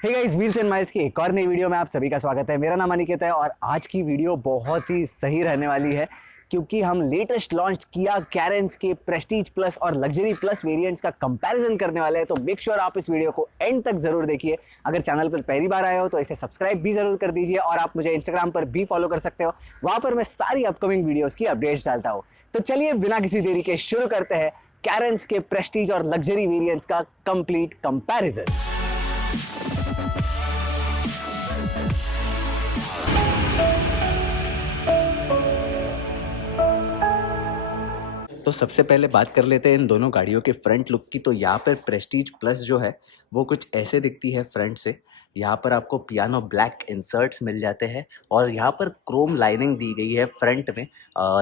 Hey guys, wheels and miles की एक और नई वीडियो में आप सभी का स्वागत है। मेरा नाम अनिकेत है और आज की वीडियो बहुत ही सही रहने वाली है क्योंकि हम लेटेस्ट लॉन्च किया कैरेंस के प्रेस्टीज प्लस और लग्जरी प्लस वेरिएंट्स का कंपैरिजन करने वाले हैं। तो मेक श्योर आप इस वीडियो को एंड तक जरूर देखिए। अगर चैनल पर पहली बार आए हो तो इसे सब्सक्राइब भी जरूर कर दीजिए और आप मुझे इंस्टाग्राम पर भी फॉलो कर सकते हो, वहां पर मैं सारी अपकमिंग वीडियोस की अपडेट्स डालता हूँ। तो चलिए बिना किसी देरी के शुरू करते हैं कैरेंस के प्रेस्टीज और लग्जरी वेरिएंट्स का कंप्लीट कंपैरिजन। तो सबसे पहले बात कर लेते हैं इन दोनों गाड़ियों के फ्रंट लुक की। तो यहाँ पर प्रेस्टीज प्लस जो है वो कुछ ऐसे दिखती है फ्रंट से। यहाँ पर आपको पियानो ब्लैक इंसर्ट्स मिल जाते हैं और यहाँ पर क्रोम लाइनिंग दी गई है फ्रंट में।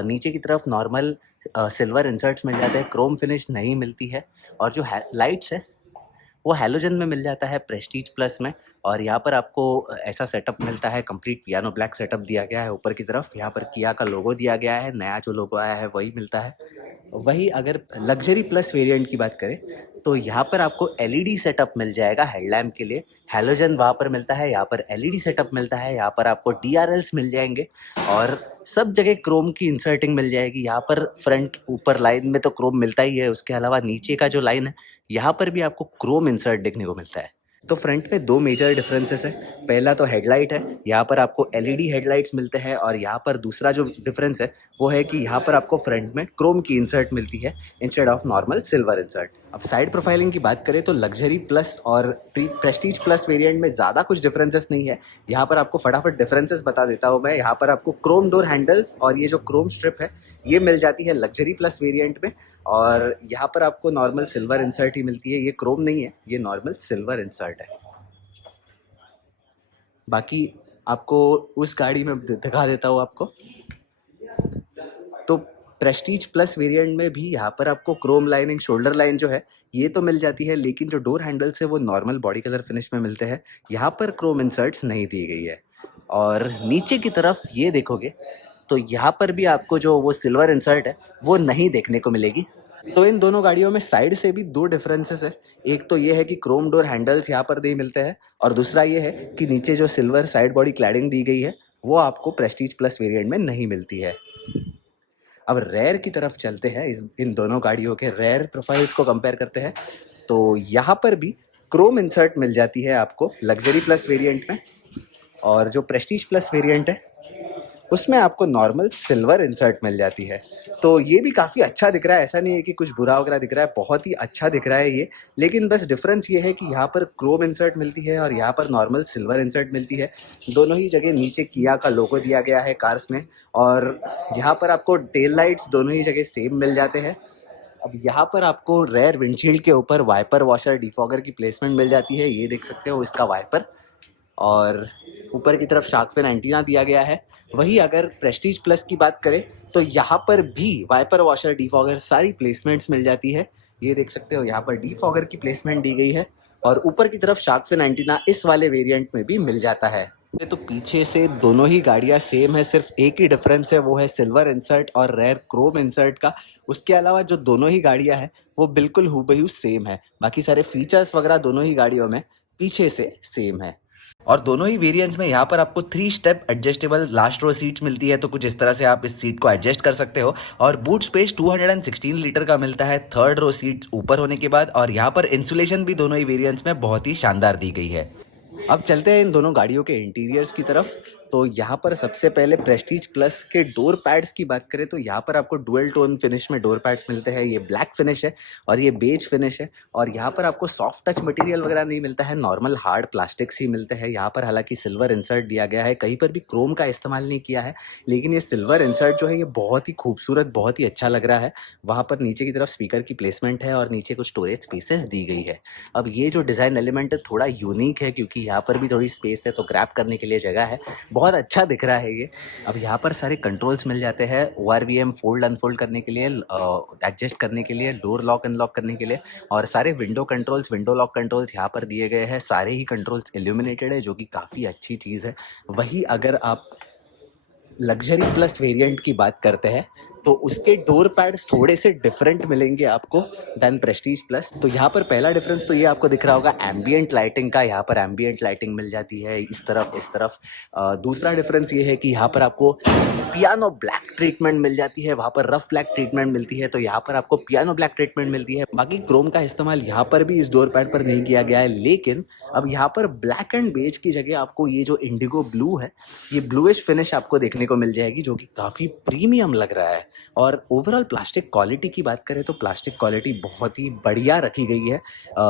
नीचे की तरफ नॉर्मल सिल्वर इंसर्ट्स मिल जाते हैं, क्रोम फिनिश नहीं मिलती है। और जो लाइट्स है वो हैलोजन में मिल जाता है प्रेस्टीज प्लस में। और यहाँ पर आपको ऐसा सेटअप मिलता है, कंप्लीट पियानो ब्लैक सेटअप दिया गया है ऊपर की तरफ। यहाँ पर किया का लोगो दिया गया है, नया जो लोगो आया है वही मिलता है। वही अगर लग्जरी प्लस वेरिएंट की बात करें तो यहाँ पर आपको एलईडी सेटअप मिल जाएगा हेडलैम्प के लिए। हैलोजन वहाँ पर मिलता है, यहाँ पर एलईडी सेटअप मिलता है। यहाँ पर आपको डीआरएल्स मिल जाएंगे और सब जगह क्रोम की इंसर्टिंग मिल जाएगी। यहाँ पर फ्रंट ऊपर लाइन में तो क्रोम मिलता ही है, उसके अलावा नीचे का जो लाइन है यहाँ पर भी आपको क्रोम इंसर्ट देखने को मिलता है। तो फ्रंट में दो मेजर डिफरेंसेस है। पहला तो हेडलाइट है, यहाँ पर आपको एलईडी हेडलाइट्स मिलते हैं। और यहाँ पर दूसरा जो डिफरेंस है वो है कि यहाँ पर आपको फ्रंट में क्रोम की इंसर्ट मिलती है instead of normal silver insert. अब साइड प्रोफाइलिंग की बात करें तो लग्जरी प्लस और प्रेस्टीज प्लस वेरिएंट में ज़्यादा कुछ डिफरेंसेस नहीं है। यहाँ पर आपको फटाफट डिफरेंसेस बता देता हूँ मैं। यहाँ पर आपको क्रोम डोर हैंडल्स और ये जो क्रोम स्ट्रिप है ये मिल जाती है लग्जरी प्लस वेरिएंट में। और यहाँ पर आपको नॉर्मल सिल्वर इंसर्ट ही मिलती है, ये क्रोम नहीं है, ये नॉर्मल सिल्वर इंसर्ट है। बाकी आपको उस गाड़ी में दिखा देता हूँ आपको। तो प्रेस्टीज प्लस वेरिएंट में भी यहाँ पर आपको क्रोम लाइनिंग, शोल्डर लाइन जो है ये तो मिल जाती है, लेकिन जो डोर हैंडल्स है वो नॉर्मल बॉडी कलर फिनिश में मिलते हैं। यहाँ पर क्रोम इंसर्ट्स नहीं दी गई है। और नीचे की तरफ ये देखोगे तो यहाँ पर भी आपको जो वो सिल्वर इंसर्ट है वो नहीं देखने को मिलेगी। तो इन दोनों गाड़ियों में साइड से भी दो डिफरेंसेस है। एक तो ये है कि क्रोम डोर हैंडल्स यहाँ पर नहीं मिलते हैं और दूसरा ये है कि नीचे जो सिल्वर साइड बॉडी क्लैडिंग दी गई है वो आपको प्रेस्टीज प्लस वेरिएंट में नहीं मिलती है। अब रेयर की तरफ चलते हैं, इन दोनों गाड़ियों के रेयर प्रोफाइल्स को कंपेयर करते हैं। तो यहाँ पर भी क्रोम इंसर्ट मिल जाती है आपको लग्जरी प्लस वेरिएंट में, और जो प्रेस्टीज प्लस वेरिएंट है उसमें आपको नॉर्मल सिल्वर इंसर्ट मिल जाती है। तो ये भी काफ़ी अच्छा दिख रहा है, ऐसा नहीं है कि कुछ बुरा वगैरह दिख रहा है, बहुत ही अच्छा दिख रहा है ये। लेकिन बस डिफरेंस ये है कि यहाँ पर क्रोम इंसर्ट मिलती है और यहाँ पर नॉर्मल सिल्वर इंसर्ट मिलती है। दोनों ही जगह नीचे किया का लोगो दिया गया है कार्स में। और यहाँ पर आपको टेल लाइट्स दोनों ही जगह सेम मिल जाते हैं। अब यहाँ पर आपको रेयर विंडशील्ड के ऊपर वाइपर वॉशर डिफॉगर की प्लेसमेंट मिल जाती है, ये देख सकते हो इसका वाइपर। और ऊपर की तरफ शार्क फिन एंटीना दिया गया है। वही अगर प्रेस्टीज प्लस की बात करें तो यहाँ पर भी वाइपर वॉशर डिफॉगर सारी प्लेसमेंट्स मिल जाती है, ये देख सकते हो यहाँ पर डिफॉगर की प्लेसमेंट दी गई है। और ऊपर की तरफ शार्क फिन एंटीना इस वाले वेरिएंट में भी मिल जाता है। तो पीछे से दोनों ही गाड़ियाँ सेम है, सिर्फ एक ही डिफरेंस है वो है सिल्वर इंसर्ट और रेयर क्रोम इंसर्ट का। उसके अलावा जो दोनों ही गाड़ियाँ हैं वो बिल्कुल हूबहू सेम है। बाकी सारे फीचर्स वगैरह दोनों ही गाड़ियों में पीछे से सेम है। और दोनों ही वेरिएंट्स में यहाँ पर आपको 3 step adjustable last row seats मिलती है, तो कुछ इस तरह से आप इस सीट को एडजस्ट कर सकते हो। और बूट स्पेस 216 लीटर का मिलता है थर्ड रो सीट ऊपर होने के बाद। और यहाँ पर इंसुलेशन भी दोनों ही वेरिएंट्स में बहुत ही शानदार दी गई है। अब चलते हैं इन दोनों गाड़ियों के इंटीरियर्स की तरफ। तो यहाँ पर सबसे पहले प्रेस्टीज प्लस के डोर पैड्स की बात करें तो यहाँ पर आपको डुअल टोन फिनिश में डोर पैड्स मिलते हैं। ये ब्लैक फिनिश है और ये बेज फिनिश है। और यहाँ पर आपको सॉफ्ट टच मटेरियल वगैरह नहीं मिलता है, नॉर्मल हार्ड प्लास्टिक्स ही मिलते हैं। यहाँ पर हालांकि सिल्वर इंसर्ट दिया गया है, कहीं पर भी क्रोम का इस्तेमाल नहीं किया है, लेकिन ये सिल्वर इंसर्ट जो है ये बहुत ही खूबसूरत, बहुत ही अच्छा लग रहा है। वहाँ पर नीचे की तरफ स्पीकर की प्लेसमेंट है और नीचे कुछ स्टोरेज स्पेसेस दी गई है। अब ये जो डिज़ाइन एलिमेंट है थोड़ा यूनिक है क्योंकि यहाँ पर भी थोड़ी स्पेस है, तो ग्रैब करने के लिए जगह है, बहुत अच्छा दिख रहा है ये। अब यहाँ पर सारे कंट्रोल्स मिल जाते हैं, ORVM फोल्ड अनफोल्ड करने के लिए, एडजस्ट करने के लिए, डोर लॉक अनलॉक करने के लिए। और सारे window controls, window lock controls यहाँ पर दिए गए हैं। सारे ही कंट्रोल्स इल्यूमिनेटेड है जो कि काफ़ी अच्छी चीज़ है। वही अगर आप लग्जरी प्लस वेरिएंट की बात करते हैं तो उसके डोर पैड्स थोड़े से डिफरेंट मिलेंगे आपको देन प्रेस्टीज प्लस। तो यहाँ पर पहला डिफरेंस तो ये आपको दिख रहा होगा एम्बियंट लाइटिंग का, यहाँ पर एम्बियंट लाइटिंग मिल जाती है इस तरफ इस तरफ। दूसरा डिफरेंस ये है कि यहाँ पर आपको पियानो ब्लैक ट्रीटमेंट मिल जाती है, वहाँ पर रफ ब्लैक ट्रीटमेंट मिलती है, तो यहाँ पर आपको पियानो ब्लैक ट्रीटमेंट मिलती है। बाकी क्रोम का इस्तेमाल यहाँ पर भी इस डोर पैड पर नहीं किया गया है, लेकिन अब यहाँ पर ब्लैक एंड बेज की जगह आपको ये जो इंडिगो ब्लू है, ये ब्लूइश फिनिश आपको देखने को मिल जाएगी, जो कि काफ़ी प्रीमियम लग रहा है। और ओवरऑल प्लास्टिक क्वालिटी की बात करें तो प्लास्टिक क्वालिटी बहुत ही बढ़िया रखी गई है।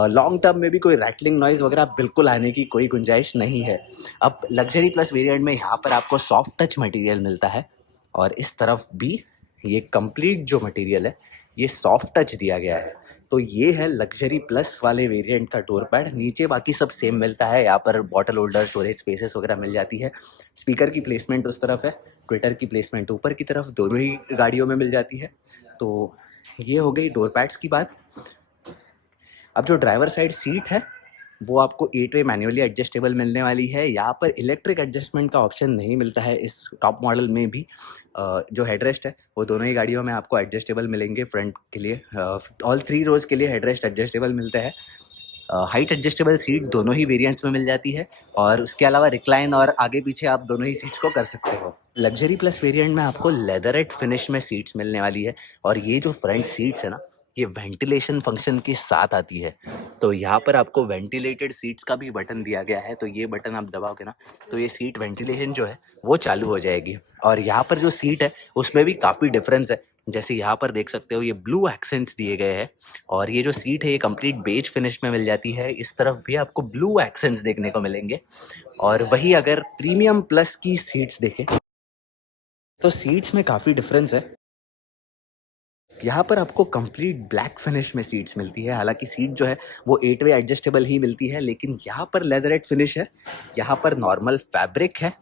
लॉन्ग टर्म में भी कोई रैटलिंग नॉइज़ वगैरह बिल्कुल आने की कोई गुंजाइश नहीं है। अब लग्जरी प्लस वेरिएंट में यहाँ पर आपको सॉफ्ट टच मटेरियल मिलता है, और इस तरफ भी ये कंप्लीट जो मटेरियल है ये सॉफ्ट टच दिया गया है। तो ये है लग्जरी प्लस वाले वेरिएंट का डोर पैड। नीचे बाकी सब सेम मिलता है, यहाँ पर बॉटल होल्डर, स्टोरेज स्पेसेस वगैरह मिल जाती है। स्पीकर की प्लेसमेंट उस तरफ है, ट्विटर की प्लेसमेंट ऊपर की तरफ, दोनों ही गाड़ियों में मिल जाती है। तो ये हो गई डोर पैड्स की बात। अब जो ड्राइवर साइड सीट है वो आपको 8 वे मैन्युअली एडजस्टेबल मिलने वाली है। यहाँ पर इलेक्ट्रिक एडजस्टमेंट का ऑप्शन नहीं मिलता है इस टॉप मॉडल में भी। जो हेडरेस्ट है वो दोनों ही गाड़ियों में आपको एडजस्टेबल मिलेंगे। फ्रंट के लिए ऑल 3 रोज के लिए हेडरेस्ट एडजस्टेबल मिलते हैं। हाइट एडजस्टेबल सीट दोनों ही वेरिएंट्स में मिल जाती है, और उसके अलावा रिक्लाइन और आगे पीछे आप दोनों ही सीट्स को कर सकते हो। लग्जरी प्लस वेरिएंट में आपको लेदरेट फिनिश में सीट्स मिलने वाली है, और ये जो फ्रंट सीट्स है ना, ये वेंटिलेशन फंक्शन के साथ आती है। तो यहाँ पर आपको वेंटिलेटेड सीट्स का भी बटन दिया गया है, तो ये बटन आप दबाओगे ना तो ये सीट वेंटिलेशन जो है वो चालू हो जाएगी। और यहाँ पर जो सीट है उसमें भी काफ़ी डिफरेंस है। जैसे यहाँ पर देख सकते हो ये ब्लू एक्सेंट्स दिए गए हैं, और ये जो सीट है ये कंप्लीट बेज फिनिश में मिल जाती है। इस तरफ भी आपको ब्लू एक्सेंट्स देखने को मिलेंगे। और वही अगर प्रीमियम प्लस की सीट्स देखें तो सीट्स में काफ़ी डिफरेंस है। यहाँ पर आपको कंप्लीट ब्लैक फिनिश में सीट्स मिलती है। हालांकि सीट जो है वो 8 वे एडजस्टेबल ही मिलती है, लेकिन यहाँ पर लेदरेट फिनिश है, यहाँ पर नॉर्मल फैब्रिक है,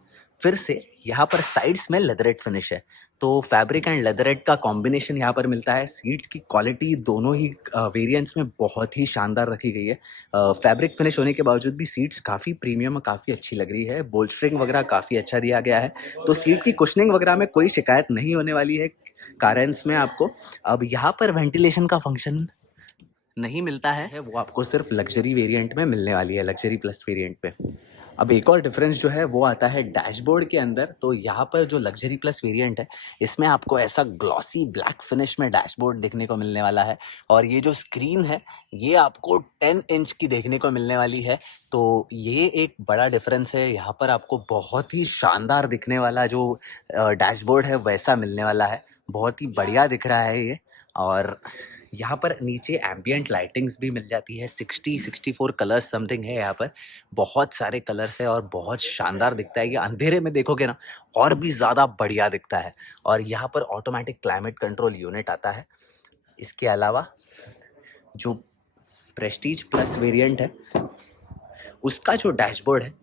फिर से यहाँ पर साइड्स में लेदरेट फिनिश है। तो फैब्रिक एंड लेदरेट का कॉम्बिनेशन यहाँ पर मिलता है। सीट की क्वालिटी दोनों ही वेरिएंट्स में बहुत ही शानदार रखी गई है। फैब्रिक फिनिश होने के बावजूद भी सीट्स काफ़ी प्रीमियम और काफ़ी अच्छी लग रही है। बोल्स्ट्रिंग वगैरह काफ़ी अच्छा दिया गया है, तो सीट की कुशनिंग वगैरह में कोई शिकायत नहीं होने वाली है कारंस में आपको। अब यहाँ पर वेंटिलेशन का फंक्शन नहीं मिलता है, वो आपको सिर्फ लग्जरी वेरिएंट में मिलने वाली है, लग्जरी प्लस वेरिएंट में। अब एक और डिफरेंस जो है वो आता है डैशबोर्ड के अंदर। तो यहाँ पर जो लग्जरी प्लस वेरिएंट है इसमें आपको ऐसा ग्लॉसी ब्लैक फिनिश में डैशबोर्ड देखने को मिलने वाला है, और ये जो स्क्रीन है ये आपको 10 इंच की देखने को मिलने वाली है। तो ये एक बड़ा डिफरेंस है। यहाँ पर आपको बहुत ही शानदार दिखने वाला जो डैशबोर्ड है वैसा मिलने वाला है, बहुत ही बढ़िया दिख रहा है ये। और यहाँ पर नीचे एम्बियंट लाइटिंग्स भी मिल जाती है। 64 कलर्स समथिंग है यहाँ पर, बहुत सारे कलर्स है और बहुत शानदार दिखता है। ये अंधेरे में देखोगे ना और भी ज़्यादा बढ़िया दिखता है। और यहाँ पर ऑटोमेटिक क्लाइमेट कंट्रोल यूनिट आता है। इसके अलावा जो प्रेस्टीज प्लस वेरिएंट है उसका जो डैशबोर्ड है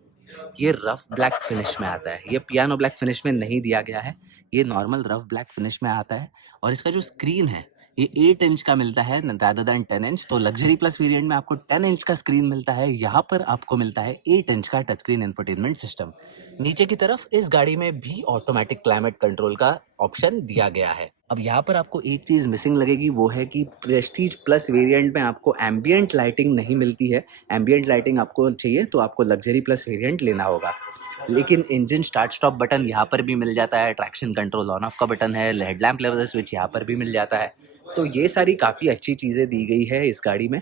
ये रफ ब्लैक फिनिश में आता है। ये पियानो ब्लैक फिनिश में नहीं दिया गया है, ये नॉर्मल रफ ब्लैक फिनिश में आता है। और इसका जो स्क्रीन है ये 8 इंच का मिलता है रादर देन 10 इंच। तो लग्जरी प्लस वेरिएंट में आपको 10 इंच का स्क्रीन मिलता है, यहाँ पर आपको मिलता है 8 इंच का टच स्क्रीन इंफोटेनमेंट सिस्टम। नीचे की तरफ इस गाड़ी में भी ऑटोमेटिक क्लाइमेट कंट्रोल का ऑप्शन दिया गया है। अब यहाँ पर आपको एक चीज़ मिसिंग लगेगी, वो है कि प्रेस्टीज प्लस वेरिएंट में आपको एम्बियंट लाइटिंग नहीं मिलती है। एम्बियंट लाइटिंग आपको चाहिए तो आपको लग्जरी प्लस वेरिएंट लेना होगा। लेकिन इंजन स्टार्ट स्टॉप बटन यहाँ पर भी मिल जाता है, ट्रैक्शन कंट्रोल ऑन ऑफ का बटन है, हेडलैम्प लेवल स्विच यहाँ पर भी मिल जाता है। तो ये सारी काफ़ी अच्छी चीज़ें दी गई है इस गाड़ी में।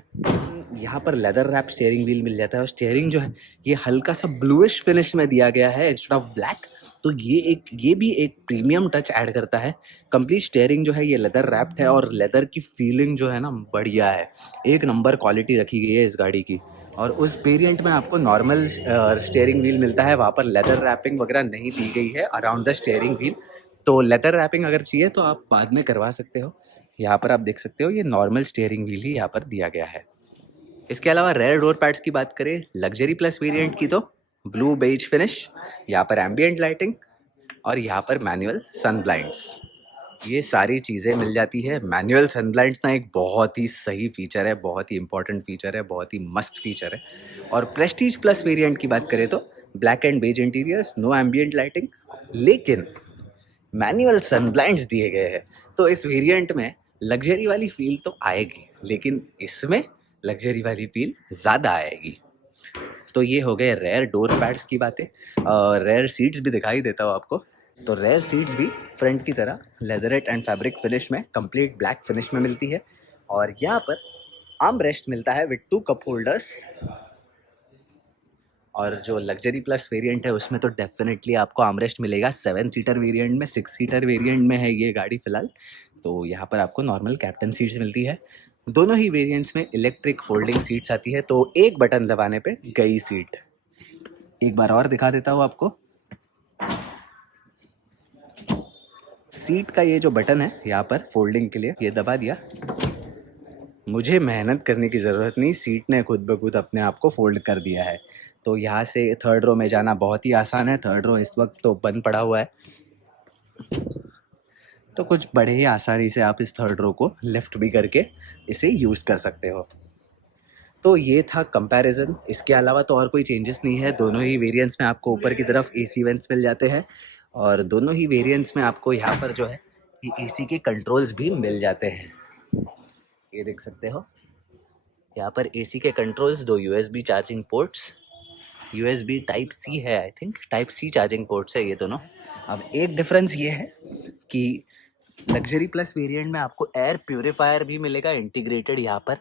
यहाँ पर लेदर रैप स्टीयरिंग व्हील मिल जाता है, और स्टीयरिंग जो है ये हल्का सा ब्लूइश फिनिश में दिया गया है इंस्टेड ऑफ ब्लैक। तो ये भी एक प्रीमियम टच ऐड करता है। कंप्लीट स्टीयरिंग जो है ये लेदर रैप्ड है, और लेदर की फीलिंग जो है ना बढ़िया है, एक नंबर क्वालिटी रखी गई है इस गाड़ी की। और उस वेरिएंट में आपको नॉर्मल स्टीयरिंग व्हील मिलता है, वहाँ पर लेदर रैपिंग वगैरह नहीं दी गई है अराउंड द स्टीयरिंग व्हील। तो लेदर रैपिंग अगर चाहिए तो आप बाद में करवा सकते हो। यहाँ पर आप देख सकते हो ये नॉर्मल स्टीयरिंग व्हील ही यहाँ पर दिया गया है। इसके अलावा रेयर डोर पैड्स की बात करें लग्जरी प्लस वेरिएंट की तो ब्लू बेज फिनिश, यहाँ पर एम्बियंट लाइटिंग, और यहाँ पर मैनुअल सन ब्लाइंड्स, ये सारी चीज़ें मिल जाती है। मैनुअल सन ब्लाइंड्स ना एक बहुत ही सही फीचर है, बहुत ही इंपॉर्टेंट फीचर है, बहुत ही मस्त फीचर है। और प्रेस्टीज प्लस वेरिएंट की बात करें तो black and beige interiors, no ambient lighting, लेकिन मैनुअल सन ब्लाइंड्स दिए गए हैं। तो इस वेरिएंट में लग्जरी वाली फील तो आएगी, लेकिन इसमें लग्जरी वाली फील ज़्यादा आएगी। तो ये हो गए रेयर डोर पैड्स की बातें। और रेयर सीट्स भी दिखाई देता हूँ आपको। तो रेयर सीट्स भी फ्रंट की तरह लेदरेट एंड फैब्रिक फिनिश में कंप्लीट ब्लैक फिनिश में मिलती है। और यहाँ पर आर्म रेस्ट मिलता है विद 2 कप होल्डर्स। और जो लग्जरी प्लस वेरिएंट है उसमें तो डेफिनेटली आपको आर्मरेस्ट मिलेगा 7 सीटर वेरिएंट में। 6 सीटर वेरिएंट में है ये गाड़ी फिलहाल। तो यहाँ पर आपको नॉर्मल कैप्टन सीट्स मिलती है। दोनों ही वेरिएंट्स में इलेक्ट्रिक फोल्डिंग सीट्स आती है, तो एक बटन दबाने पे गई सीट। एक बार और दिखा देता हूँ आपको। सीट का ये जो बटन है यहाँ पर फोल्डिंग के लिए, ये दबा दिया। मुझे मेहनत करने की ज़रूरत नहीं, सीट ने खुद ब खुद अपने आप को फोल्ड कर दिया है। तो यहाँ से थर्ड रो में जाना बहुत ही आसान है। थर्ड रो इस वक्त तो बंद पड़ा हुआ है, तो कुछ बड़े ही आसानी से आप इस थर्ड रो को लिफ्ट भी करके इसे यूज़ कर सकते हो। तो ये था कंपैरिजन। इसके अलावा तो और कोई चेंजेस नहीं है। दोनों ही वेरिएंट्स में आपको ऊपर की तरफ एसी वेंट्स मिल जाते हैं, और दोनों ही वेरिएंट्स में आपको यहाँ पर जो है ये एसी के कंट्रोल्स भी मिल जाते हैं। ये देख सकते हो यहाँ पर एसी के controls, 2 USB charging ports, USB type C है, I think type C charging ports है ये दोनों। अब एक डिफरेंस ये है कि लग्जरी प्लस वेरिएंट में आपको एयर प्यूरिफायर भी मिलेगा इंटीग्रेटेड यहाँ पर।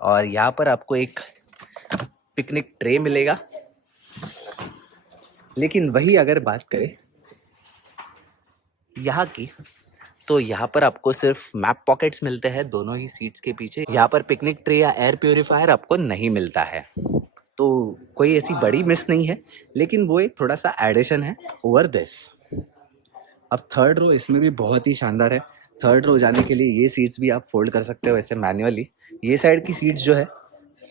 और यहाँ पर आपको एक पिकनिक ट्रे मिलेगा। लेकिन वही अगर बात करें यहाँ की, तो यहाँ पर आपको सिर्फ मैप पॉकेट्स मिलते हैं दोनों ही सीट्स के पीछे। यहाँ पर पिकनिक ट्रे या एयर प्यूरिफायर आपको नहीं मिलता है। तो कोई ऐसी बड़ी मिस नहीं है, लेकिन वो एक थोड़ा सा एडिशन है ओवर दिस। अब थर्ड रो इसमें भी बहुत ही शानदार है। थर्ड रो जाने के लिए ये सीट्स भी आप फोल्ड कर सकते हो ऐसे मैन्युअली। ये साइड की सीट्स जो है,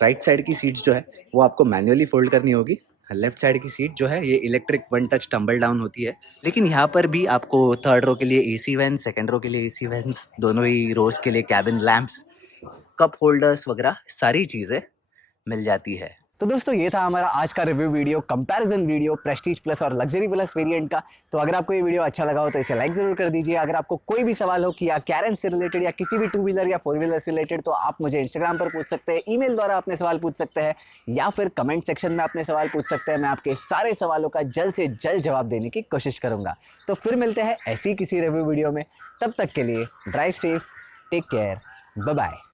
राइट साइड की सीट्स जो है वो आपको मैन्युअली फोल्ड करनी होगी। लेफ्ट साइड की सीट जो है ये electric one touch tumble down होती है। लेकिन यहाँ पर भी आपको थर्ड रो के लिए एसी वेंट्स, सेकंड रो के लिए एसी वेंट्स, दोनों ही रोज के लिए कैबिन लैंप्स, कप होल्डर्स वगैरह सारी चीज़ें मिल जाती है। तो दोस्तों ये था हमारा आज का review video, comparison video Prestige plus और लग्जरी प्लस वेरिएंट का। तो अगर आपको ये वीडियो अच्छा लगा हो तो इसे लाइक जरूर कर दीजिए। अगर आपको कोई भी सवाल हो कि या कैरेंस से रिलेटेड या किसी भी 2 व्हीलर या 4 व्हीलर से रिलेटेड, तो आप मुझे इंस्टाग्राम पर पूछ सकते हैं, ईमेल द्वारा अपने सवाल पूछ सकते हैं, या फिर कमेंट सेक्शन में अपने सवाल पूछ सकते हैं। मैं आपके सारे सवालों का जल्द से जल्द जवाब देने की कोशिश करूंगा। तो फिर मिलते हैं ऐसी किसी रिव्यू वीडियो में। तब तक के लिए drive safe, take care, bye bye.